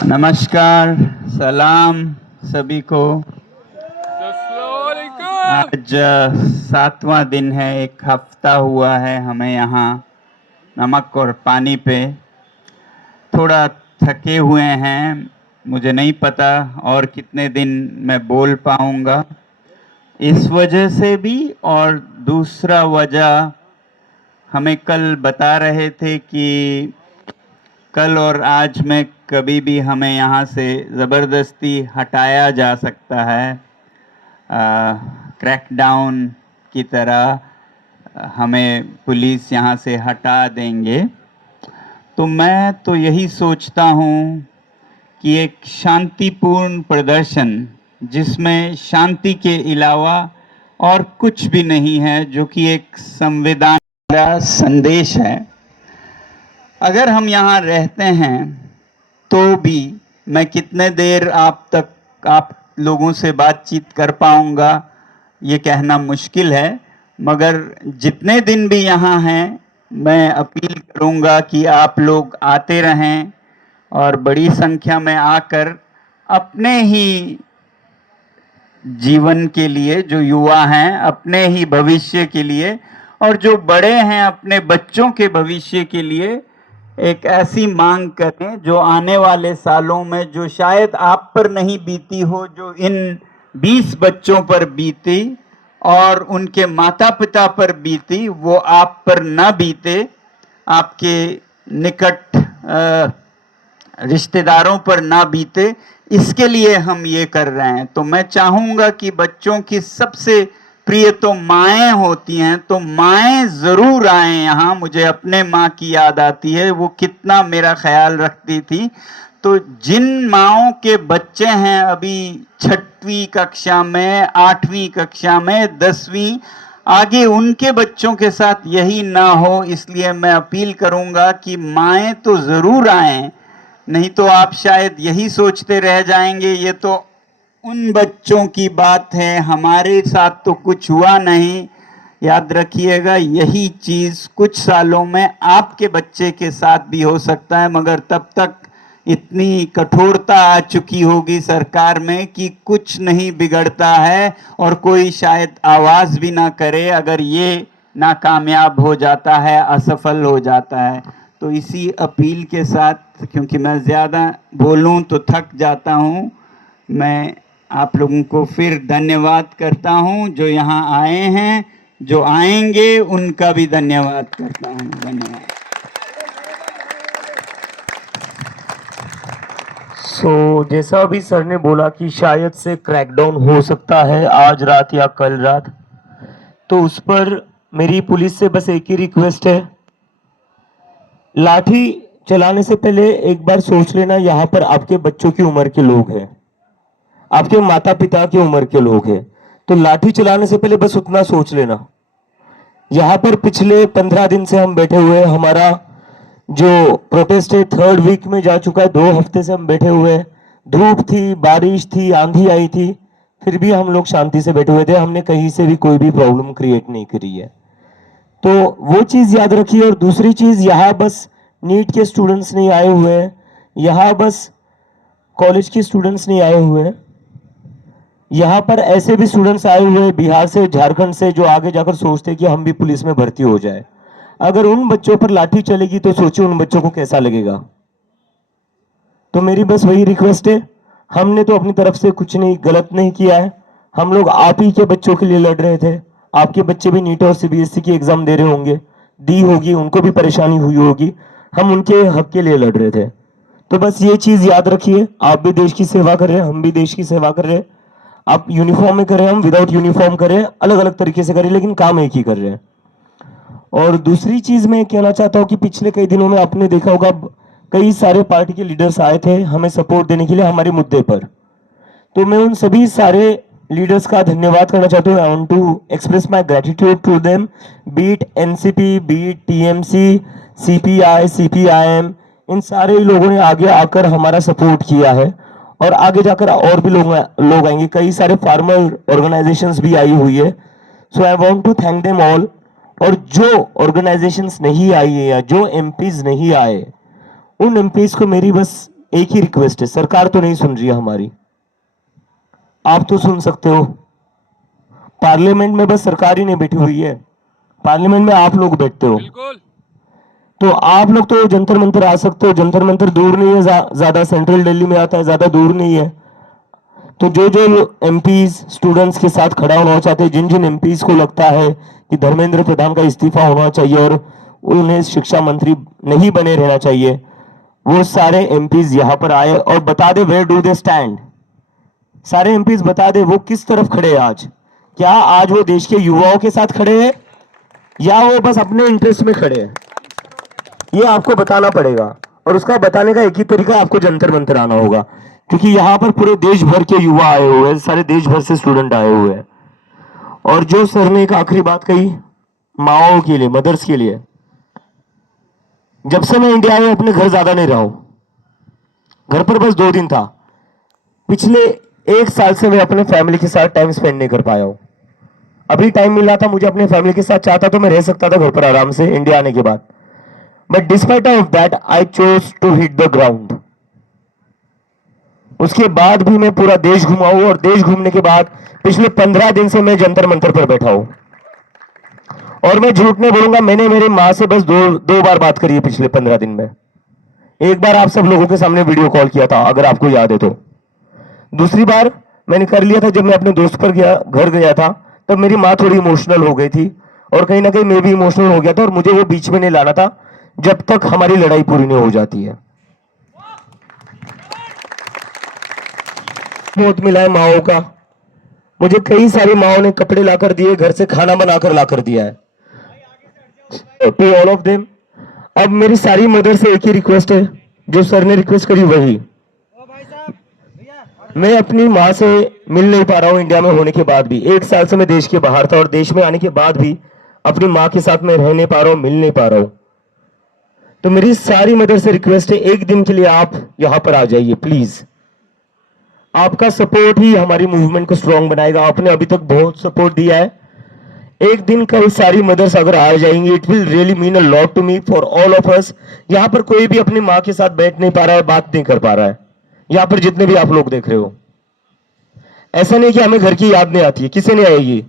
नमस्कार, सलाम सभी को। आज 7वां दिन है, एक हफ्ता हुआ है हमें यहाँ नमक और पानी पे। थोड़ा थके हुए हैं, मुझे नहीं पता और कितने दिन मैं बोल पाऊँगा इस वजह से भी। और दूसरा वजह, हमें कल बता रहे थे कि कल और आज में कभी भी हमें यहाँ से ज़बरदस्ती हटाया जा सकता है, क्रैकडाउन की तरह हमें पुलिस यहाँ से हटा देंगे। तो मैं तो यही सोचता हूँ कि एक शांतिपूर्ण प्रदर्शन जिसमें शांति के अलावा और कुछ भी नहीं है, जो कि एक संविधान का संदेश है, अगर हम यहाँ रहते हैं तो भी मैं कितने देर आप लोगों से बातचीत कर पाऊँगा ये कहना मुश्किल है, मगर जितने दिन भी यहाँ हैं मैं अपील करूँगा कि आप लोग आते रहें और बड़ी संख्या में आकर अपने ही जीवन के लिए, जो युवा हैं अपने ही भविष्य के लिए, और जो बड़े हैं अपने बच्चों के भविष्य के लिए एक ऐसी मांग करें जो आने वाले सालों में, जो शायद आप पर नहीं बीती हो, जो इन 20 बच्चों पर बीती और उनके माता पिता पर बीती, वो आप पर ना बीते, आपके निकट रिश्तेदारों पर ना बीते। इसके लिए हम ये कर रहे हैं। तो मैं चाहूँगा कि बच्चों की सबसे प्रिय तो माएँ होती हैं, तो माएँ ज़रूर आएँ यहाँ। मुझे अपने माँ की याद आती है, वो कितना मेरा ख्याल रखती थी। तो जिन माँओं के बच्चे हैं अभी 6वीं कक्षा में, 8वीं कक्षा में, 10वीं, आगे उनके बच्चों के साथ यही ना हो, इसलिए मैं अपील करूँगा कि माएँ तो ज़रूर आएँ। नहीं तो आप शायद यही सोचते रह जाएंगे ये तो उन बच्चों की बात है, हमारे साथ तो कुछ हुआ नहीं। याद रखिएगा, यही चीज़ कुछ सालों में आपके बच्चे के साथ भी हो सकता है, मगर तब तक इतनी कठोरता आ चुकी होगी सरकार में कि कुछ नहीं बिगड़ता है और कोई शायद आवाज़ भी ना करे अगर ये नाकामयाब हो जाता है, असफल हो जाता है। तो इसी अपील के साथ, क्योंकि मैं ज़्यादा बोलूं तो थक जाता हूं, मैं आप लोगों को फिर धन्यवाद करता हूं। जो यहाँ आए हैं, जो आएंगे, उनका भी धन्यवाद करता हूं। धन्यवाद। जैसा अभी सर ने बोला कि शायद से क्रैकडाउन हो सकता है आज रात या कल रात, तो उस पर मेरी पुलिस से बस एक ही रिक्वेस्ट है, लाठी चलाने से पहले एक बार सोच लेना यहाँ पर आपके बच्चों की उम्र के लोग हैं, आपके माता पिता की उम्र के लोग हैं। तो लाठी चलाने से पहले बस उतना सोच लेना। यहाँ पर पिछले 15 दिन से हम बैठे हुए हैं, हमारा जो प्रोटेस्ट है 3rd वीक में जा चुका है। 2 हफ्ते से हम बैठे हुए हैं, धूप थी, बारिश थी, आंधी आई थी, फिर भी हम लोग शांति से बैठे हुए थे। हमने कहीं से भी कोई भी प्रॉब्लम क्रिएट नहीं करी है, तो वो चीज याद रखिए। और दूसरी चीज, यहाँ बस नीट के स्टूडेंट्स नहीं आए हुए हैं, यहाँ बस कॉलेज के स्टूडेंट्स नहीं आए हुए हैं, यहाँ पर ऐसे भी स्टूडेंट्स आए हुए हैं बिहार से, झारखंड से, जो आगे जाकर सोचते हैं कि हम भी पुलिस में भर्ती हो जाए। अगर उन बच्चों पर लाठी चलेगी तो सोचिए उन बच्चों को कैसा लगेगा। तो मेरी बस वही रिक्वेस्ट है, हमने तो अपनी तरफ से कुछ नहीं गलत नहीं किया है, हम लोग आप ही के बच्चों के लिए लड़ रहे थे। आपके बच्चे भी नीट और सीबीएसई की एग्जाम दे रहे होंगे, दी होगी, उनको भी परेशानी हुई होगी, हम उनके हक के लिए लड़ रहे थे। तो बस ये चीज याद रखिए, आप भी देश की सेवा कर रहे हैं, हम भी देश की सेवा कर रहे हैं। आप यूनिफॉर्म में करें, हम विदाउट यूनिफॉर्म करें, अलग अलग तरीके से करें, लेकिन काम एक ही कर रहे हैं। और दूसरी चीज मैं कहना चाहता हूं कि पिछले कई दिनों में आपने देखा होगा, कई सारे पार्टी के लीडर्स आए थे हमें सपोर्ट देने के लिए हमारे मुद्दे पर। तो मैं उन सभी सारे लीडर्स का धन्यवाद करना चाहता हूँ। I want to express my gratitude to them, be it NCP, be it TMC, CPI, CPIM, इन सारे लोगों ने आगे आकर हमारा सपोर्ट किया है और आगे जाकर और भी लोग आएंगे। कई सारे फार्मर ऑर्गेनाइजेशंस भी आई हुई है। So I want to thank them all. और जो ऑर्गेनाइजेशंस नहीं आई है या जो एमपीज नहीं आए, उन एमपीज को मेरी बस एक ही रिक्वेस्ट है, सरकार तो नहीं सुन रही है हमारी, आप तो सुन सकते हो। पार्लियामेंट में बस सरकार ही नहीं बैठी हुई है, पार्लियामेंट में आप लोग बैठते हो। तो आप लोग तो जंतर मंतर आ सकते हो, जंतर मंतर दूर नहीं है, ज्यादा सेंट्रल दिल्ली में आता है, ज्यादा दूर नहीं है। तो जो जो एमपीज स्टूडेंट्स के साथ खड़ा होना चाहते हैं, जिन जिन एमपीज को लगता है कि धर्मेंद्र प्रधान का इस्तीफा होना चाहिए और उन्हें शिक्षा मंत्री नहीं बने रहना चाहिए, वो सारे एमपीज यहाँ पर आए और बता दे वेयर डू दे स्टैंड। सारे एमपीज बता दे वो किस तरफ खड़े हैं आज। क्या आज वो देश के युवाओं के साथ खड़े हैं या वो बस अपने इंटरेस्ट में खड़े हैं, ये आपको बताना पड़ेगा। और उसका बताने का एक ही तरीका, आपको जंतर मंतर आना होगा, क्योंकि यहाँ पर पूरे देश भर के युवा आए हुए हैं, सारे देश भर से स्टूडेंट आए हुए हैं। और जो सर ने एक आखिरी बात कही माओ के लिए, मदर्स के लिए, जब से मैं इंडिया में अपने घर ज्यादा नहीं रहा हूं, घर पर बस 2 दिन था। पिछले 1 साल से मैं अपने फैमिली के साथ टाइम स्पेंड नहीं कर पाया हूं। अभी टाइम मिल रहा था मुझे अपने फैमिली के साथ, चाहता तो मैं रह सकता था घर पर आराम से इंडिया आने के बाद, but despite of that I chose to hit the ground. उसके बाद भी मैं पूरा देश घुमा हूं और देश घूमने के बाद पिछले 15 दिन से मैं जंतर मंतर पर बैठा हूं। और मैं झूठ नहीं बोलूंगा, मैंने मेरी मां से बस दो बार बात करी है पिछले 15 दिन में। एक बार आप सब लोगों के सामने वीडियो कॉल किया था, अगर आपको याद है तो। दूसरी बार मैंने कर लिया था जब मैं अपने दोस्त पर घर गया था, तब मेरी माँ थोड़ी इमोशनल हो गई थी और कहीं ना कहीं मैं भी इमोशनल हो गया था, और मुझे वो बीच में नहीं लाना था जब तक हमारी लड़ाई पूरी नहीं हो जाती है। बहुत मिला है माओ का, मुझे कई सारी माओ ने कपड़े लाकर दिए, घर से खाना बनाकर लाकर दिया है, टू ऑल ऑफ देम। अब मेरी सारी मदर से एक ही रिक्वेस्ट है, जो सर ने रिक्वेस्ट करी वही। मैं अपनी माँ से मिल नहीं पा रहा हूँ इंडिया में होने के बाद भी। 1 साल से मैं देश के बाहर था और देश में आने के बाद भी अपनी माँ के साथ मैं रह नहीं पा रहा हूँ, मिल नहीं पा रहा हूँ। तो मेरी सारी मदर से रिक्वेस्ट है, एक दिन के लिए आप यहां पर आ जाइए प्लीज। आपका सपोर्ट ही हमारी मूवमेंट को स्ट्रांग बनाएगा। आपने अभी तक बहुत सपोर्ट दिया है। एक दिन कल सारी मदर्स अगर आ जाएंगी, it will really mean a lot to me, for all of us. यहाँ पर कोई भी अपनी माँ के साथ बैठ नहीं पा रहा है, बात नहीं कर पा रहा है। यहाँ पर जितने भी आप लोग देख रहे हो, ऐसा नहीं कि हमें घर की याद नहीं आती है, किसे नहीं आएगी।